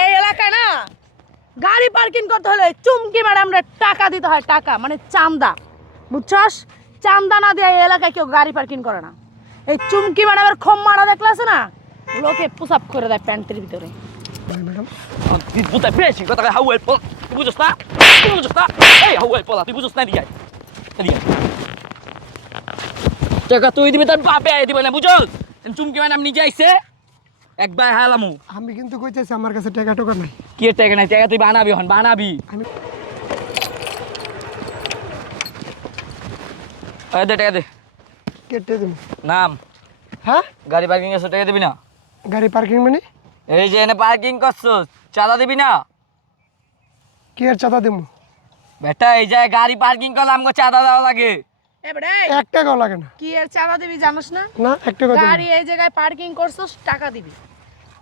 এই এলাকায় না গাড়ি পার্কিং করতে হলে চুমকি ম্যাডামরে টাকা দিতে হয়, টাকা মানে চান্দা, বুঝছস? চান্দা না দিয়ে এই এলাকায় কেউ গাড়ি পার্কিং করে না। এই চুমকি ম্যাডামের খম্মাটা দেখলে আছে না, লোকে পুসাপ করে দেয় প্যান্টের ভিতরে। ম্যাডাম তুই বুঝতে পেরেছি কথা হাউয়ের পল, তুই বুঝছ না? তুই বুঝছ না? এই হাউয়ের পলা তুই বুঝছ না? এদিকে এদিকে টাকা তুই দিবি, তার বাপে আয় দিবে না, বুঝছ? চুমকি ম্যাডাম নিজে আইছে একবার হালামু। আমি কিন্তু কইতেছি আমার কাছে টাকা টোকা নাই। কি টাকা নাই? টাকা তুই বানাবি, হন বানাবি। আমি দে টাকা দে। কেটে দেব। নাম হ্যাঁ গাড়ি পার্কিং এর টাকা দিবি না? গাড়ি পার্কিং মানে এই যে এনে পার্কিং করছো, চাঁদা দিবি না? কি এর চাঁদা দেবো? বেটা এই যে গাড়ি পার্কিং করলে আমাকে চাঁদা দেওয়া লাগে। এক টাকাও লাগে না। কি এর চাঁদা দিবি জানোস না? না এক টাকা দেবো। গাড়ি এই জায়গায় পার্কিং করছস, টাকা দিবি,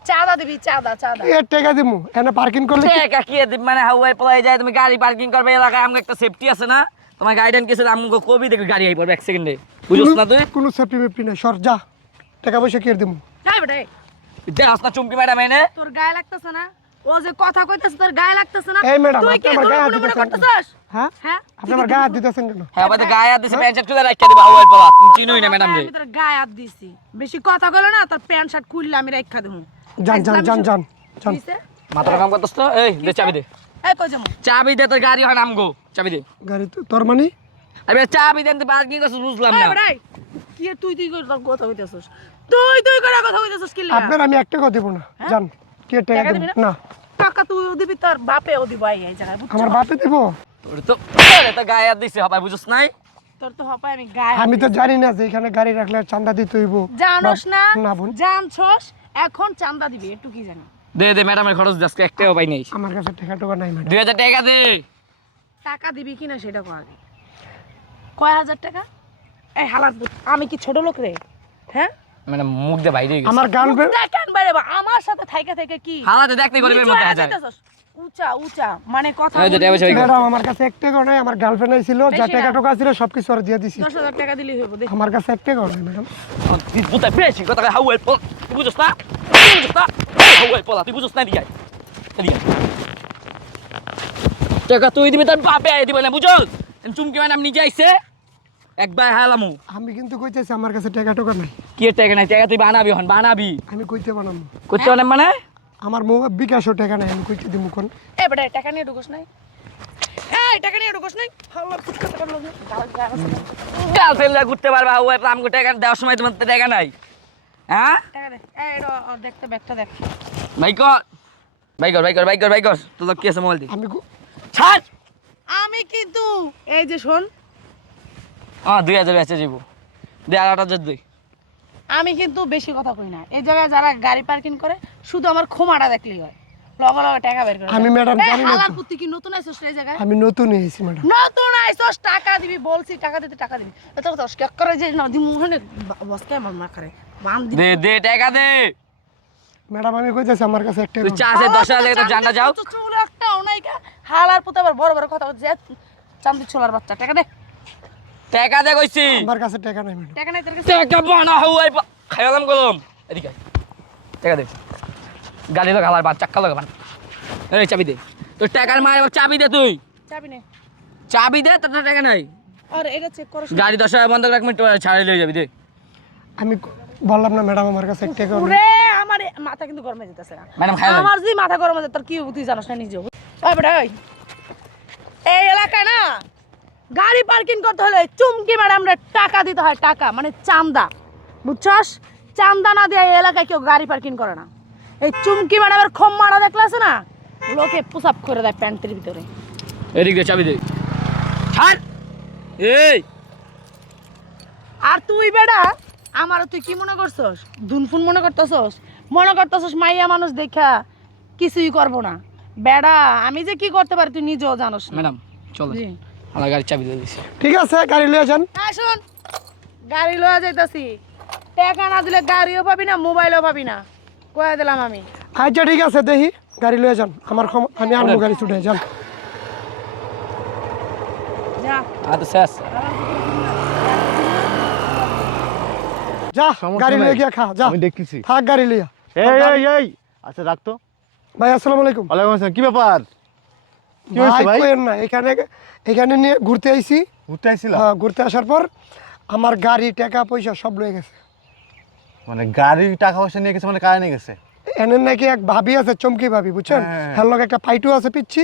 চাঁদা দিবি, চাঁদা চাঁদা। কি এর টাকা দেবো? এনে পার্কিং করলে কি- টাকা কি দিবি মানে হাওয়ায় পলাই যায়? তুমি গাড়ি পার্কিং করবে এলাকায়, আমাকে একটা সেফটি আছে না? তোমার গাইডেন্স কিছু আমাকে কবি দেখবি গাড়ি আই পড়বে 1 সেকেন্ডে, বুঝছ না? তুই কোনো সেফটি মেফটি নাই, সর যা। টাকা পয়সা কি এর দেবো? যাই বেটা, দেখাস না চুমকি ম্যাডাম এনে? তোর গায়ে লাগতেছে না? ও যে কথা কইতেছে তোর গায়ে লাগতেছে না? এই ম্যাডাম, তুই আপনি কি আমার গায়ে হাত মনে দিতেছেন কেন? করতেছস? হ্যাঁ হ্যাঁ আপনি আমার গায়ে হাত দিতেছেন কেন? হ্যাঁ আমাদের গায়ে হাত দিছে, প্যান্ট শার্ট খুলে রাখিয়ে দিবা হাওয়ায় পলা। তুমি চিনোই না ম্যাডাম রে। আমি তোর গায়ে হাত দিছি, বেশি কথা কইলে না তোর প্যান্ট শার্ট খুললে আমি রাখা দেবো। যান যান যান যান যান। মাথাটা কাম করতেছ তো? এই দে চাবি দে, এই কই যামু? চাবি দে, তোর গাড়ি হয় আমগো, চাবি দে। গাড়ি তো তোর মানে আরে চাবি দেন, তুই পার্কিং করছিস বুঝলাম এই না। বেটা, কি এ তুই তুই করে তোর কথা কইতেছস? তুই করে কথা কইতেছস কি লাগা? আপনার আমি এক টাকাও দেবো না। যান কি এর টাকা টাকা দেবো দিবি না? টাকা তুইও দিবি, তোর বাপেও দিব এই জায়গায়, বুঝছস? আমার বাপে দেবো? তোর তো তো গায়ে হাত দিছে হবাই, বুঝছ নাই? তোর তো হপায় আমি গায়ে আমি তো জানি না যে এখানে গাড়ি রাখলে চাঁদা দিতে হইব। জানোস না? না বোন, জানছস এখন চান্দা দিবি, একটু কি জানো? দে দে ম্যাডামের খরচ আজকে একটাও পাই নাই। আমার কাছে টাকা টোকা নাই ম্যাডাম। 2000 টাকা দে। টাকা দিবি কিনা সেটা কো আগে। কয় হাজার টাকা? এই হালাত আমি কি ছোট লোক রে? হ্যাঁ, মানে মুখ দিয়ে বাইরে গেছে। আমার গার্লফ্রেন্ড দেখেন বাইরে বা আমার সাথে থাইকা থেকে কি হালাতে দেখতে গরিবের মধ্যে হাজার। উঁচা উঁচা মানে কথা এই যে টাকা পয়সা হয়ে গেছে। ম্যাডাম আমার কাছে এক টাকাও নাই। আমার গার্লফ্রেন্ড ছিল, যা বেশি টাকা না। টোকা ছিল সবকিছু আর দিয়ে দিছি। 10,000 টাকা দিলেই হইব। দেখ আমার কাছে এক টাকাও নাই ম্যাডাম। তুই বুঝতে পেরেছি কথা হাওয়ায় পলা, তুই বুঝছ না? তুই বুঝছ না? এই হাওয়ায় পলা তুই বুঝছ না? এদিকে আয়, এদিকে আয়। টাকা তুই দিবি, তার বাপে আয় দিবে না, বুঝছ? চুমকি ম্যাডাম নিজে আইছে একবার হালামু। আমি কিন্তু কইতেছি আমার কাছে টাকা টোকা নাই। কি টাকা নাই? টাকা তুই বানাবি, হন বানাবি। আমি কইতে বানাবো। করতে পারেন মানে? আমার বিকাশও টাকা নাই, আমি কইতে দিব কোন? এ বেটা টাকা নিয়ে ঢুকোস নাই? এই টাকা নিয়ে ঢুকোস নাই? হাল্লা ফুটকা টাকা লোক গার্লফ্রেন্ডরা ঘুরতে পারবে হাওয়ায়, আমাকে টাকা দেওয়ার সময় তোমার তো টাকা নাই। হ্যাঁ টাকা দে। এই এটা দেখতে ব্যাগটা দেখ। ভাই কর, ভাই কর, ভাই কর, ভাই কর, ভাই কর। তোর কি আছে মোবাইল দি আমি ছাড়। আমি কিন্তু এই যে শোন, 2000 বেচে যাব, দে আর 8000 দে। আমি কিন্তু বেশি কথা কই না। এই জায়গায় যারা গাড়ি পার্কিং করে শুধু আমার খোমাটা দেখলেই হয়, লগে লগে টাকা বের করে। আমি ম্যাডাম জানি না তো। হালাল পুত্তি কি নতুন আইছস এই জায়গায়? আমি নতুন এসেছি ম্যাডাম। নতুন আইছস, টাকা দিবি বলছি, টাকা দিতে টাকা দিবি। এত কথা স্কেক করে যে না দি মুহনে বসকে আমার মা করে বাম দি। দে দে টাকা দে। ম্যাডাম আমি কইতেছি আমার কাছে এক টাকা তুই চা আছে 10,000 টাকা তো জানা যাও। চুল একটাও নাই কা, হালার পুত্তি আবার বড় বড় কথা যে চান্দি ছোলার বাচ্চা। টাকা দে, টাকা দে কইছি। আমার কাছে টাকা নাই ম্যাডাম। টাকা নাই তোর কাছে? টাকা বানা হাওয়ায় খাইলাম গলম। এদিকে আয়। টাকা দে। গাড়ি তো গালার বাদ চাক্কা লাগাবান। এই চাবি দে। তোর টাকার মায়ের চাবি দে তুই। চাবি নে। চাবি দে, তোর টাকা নাই। আর এটা চেক করো। গাড়ি 10,000 বন্ধ রাখ, মিনিট ছাড়ে লয়ে যাবি দে। আমি বললাম না ম্যাডাম আমার কাছে এক টাকা নাই। ওরে আমার মাথা কিন্তু গরম হয়ে যেতেছে না। ম্যাডাম খাই আমার যে মাথা গরম হয়ে যায় তোর কি তুই জানোস না নিজেও? ওই বেটা ওই, এই এলাকায় না গাড়ি পার্কিং করতে হলে চুমকি ম্যাডামরে টাকা দিতে হয়, টাকা মানে চান্দা, বুঝছস? চান্দা না দিয়ে এই এলাকায় কেউ গাড়ি পার্কিং করে না। এই চুমকি ম্যাডামের খম্মাটা দেখলে আছে না, লোকে পুসাপ করে দেয় প্যান্টের ভিতরে। এদিক দে চাবি দে। ছাড়। এই আর তুই বেটা আমার তুই কি মনে করছস? দুনফুন মনে করতেছস? মনে করতেছস মাইয়া মানুষ দেখা কিছুই করবো না? বেড়া আমি যে কি করতে পারি তুই নিজেও জানোস না। ম্যাডাম চলো, জি। আমার গাড়ি চাবি দিয়ে দিছি। ঠিক আছে গাড়ি লয়ে যান। হ্যাঁ শোন, গাড়ি লয়ে যাইতাছি, টাকা না দিলে গাড়িও পাবি না, মোবাইলও পাবি না, কয়ে দিলাম আমি। আচ্ছা ঠিক আছে দেখি গাড়ি লয়ে যান। আমি আনবো গাড়ি ছুটে যান। যা তো শেষ। যা গাড়ি লয়ে গিয়া খা যা। আমি দেখতেছি। থাক গাড়ি লইয়া। এই আচ্ছা রাখতো। ভাই আসসালামু আলাইকুম। ওয়ালাইকুম আসসালাম। কি ব্যাপার? কি হয়েছে ভাই? কইেন না, এখানে নিয়ে ঘুরতে আইছি। ঘুরতে আইছিল? হ্যাঁ, ঘুরতে আসার পর আমার গাড়ি টাকা পয়সা সব লয়ে গেছে। মানে গাড়ির টাকা পয়সা নিয়ে গেছে, মানে কারে নিয়ে গেছে? এনের নাকি এক ভাবি আছে, চমকি ভাবি, বুঝছেন? হ্যাঁ। হ্যাঁ, লগে একটা পাইটু আছে পিচ্ছি।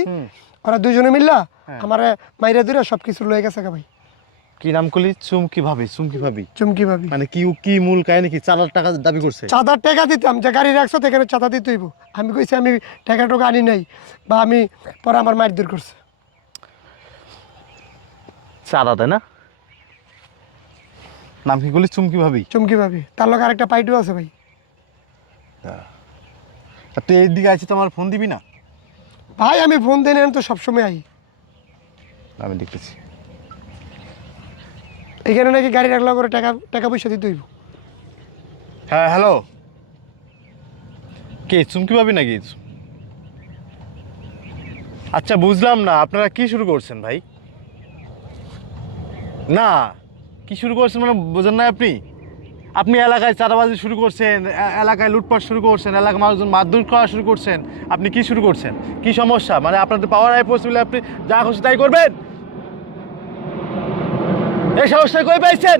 ওরা দুজনে মিল্লা আমারে মাইরা ধরে সব কিছু লয়ে গেছে ভাই। কি নাম করলি? চুমকি ভাবি। চুমকি ভাবি চমকি ভাবি মানে কি মূল কাহিনী কি? চাঁদার টাকা দাবি করছে? চাঁদার টাকা দিতাম, যে গাড়ি রাখছো এখানে চাঁদা দিতে হইব। আমি কইছি আমি টাকা টোকা আনি নাই, বা আমি পরে আমার মাইর দূর করছে। চাঁদা তাই না? নাম কি করলি? চুমকি ভাবি। চমকি ভাবি, তার লগে আরেকটা পাইটু আছে ভাই। আর তুই এই দিকে আছিস, তো আমার ফোন দিবি না? ভাই আমি ফোন দেন তো সবসময় আই। আমি দেখতেছি। এখানে নাকি গাড়ি রাখলে করে টাকা পয়সা দিতে হইব। হ্যাঁ হ্যালো, কে চুমকি ভাবি নাকি? আচ্ছা বুঝলাম না, আপনারা কি শুরু করছেন ভাই? না কি শুরু করছেন মানে বোঝেন না আপনি? আপনি এলাকায় চাঁদাবাজি শুরু করছেন, এলাকায় লুটপাট শুরু করছেন, এলাকার মানুষজন মারধর করা শুরু করছেন। আপনি কি শুরু করছেন? কি সমস্যা? মানে আপনাদের পাওয়ার আয় পৌঁছলে আপনি যা খুশি তাই করবেন? এই সমস্যা কই পাইছেন?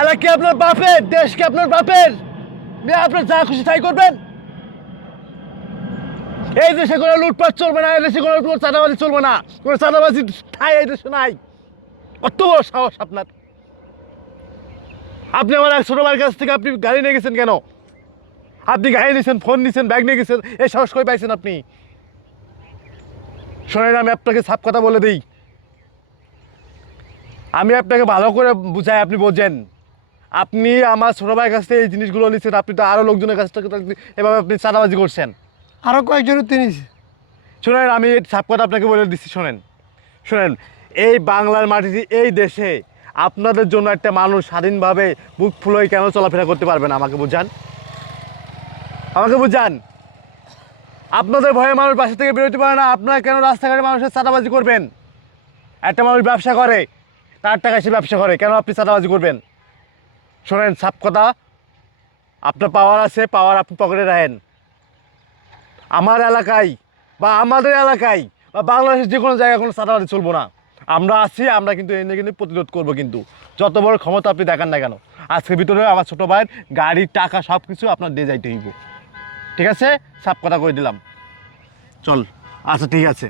এলাকা আপনার বাপের, দেশকে আপনার বাপের, আপনার যা খুশি তাই করবেন? এই দেশে কোনো লুটপাট চলবে না, এই দেশে কোনো চাঁদাবাজি চলবে না, কোনো চাঁদাবাজি ঠাই এই দেশে নাই। কত বড় সাহস আপনার! আপনি আমার এক ছোট ভাইয়ের কাছ থেকে আপনি গাড়ি নিয়ে গেছেন কেন? আপনি গাড়ি নিয়েছেন, ফোন নিয়েছেন, ব্যাগ নিয়ে গেছেন, এই সাহস কই পাইছেন আপনি? শোনেন, আমি আপনাকে সাপ কথা বলে দিই, আমি আপনাকে ভালো করে বুঝাই, আপনি বোঝেন। আপনি আমার ছোট ভাইয়ের কাছ থেকে এই জিনিসগুলো নিচ্ছেন, আপনি তো আরও লোকজনের কাছ থেকে এভাবে আপনি চাঁদাবাজি করছেন। আরো কয়েকজন তিনিস। শোনেন, আমি সাপ কথা আপনাকে বলে দিচ্ছি, শোনেন, এই বাংলার মাটিতে, এই দেশে আপনাদের জন্য একটা মানুষ স্বাধীনভাবে বুক ফুলোয় কেন চলাফেরা করতে পারবে না? আমাকে বুঝান। আপনাদের ভয়ে মানুষ বাসা থেকে বেরোতে পারে না, আপনারা কেন রাস্তাঘাটে মানুষের চাঁদাবাজি করবেন? একটা মানুষ ব্যবসা করে, তার টাকা সে ব্যবসা করে, কেন আপনি চাঁদাবাজি করবেন? শোনেন সাপ কথা, আপনার পাওয়ার আছে, পাওয়ার আপনি পকেটে রাখেন। আমার এলাকায় বা আমাদের এলাকায় বা বাংলাদেশের যে কোনো জায়গায় কোনো চাঁদাবাজি চলবো না। আমরা আছি, আমরা কিন্তু এই নিয়ে কিন্তু প্রতিরোধ করবো। কিন্তু যত বড় ক্ষমতা আপনি দেখান না কেন, আজকের ভিতরে আমার ছোটো ভাইয়ের গাড়ির টাকা সব কিছু আপনার দিয়ে যাইতে হইব। ঠিক আছে? সাপ কথা কই দিলাম। চল, আচ্ছা ঠিক আছে।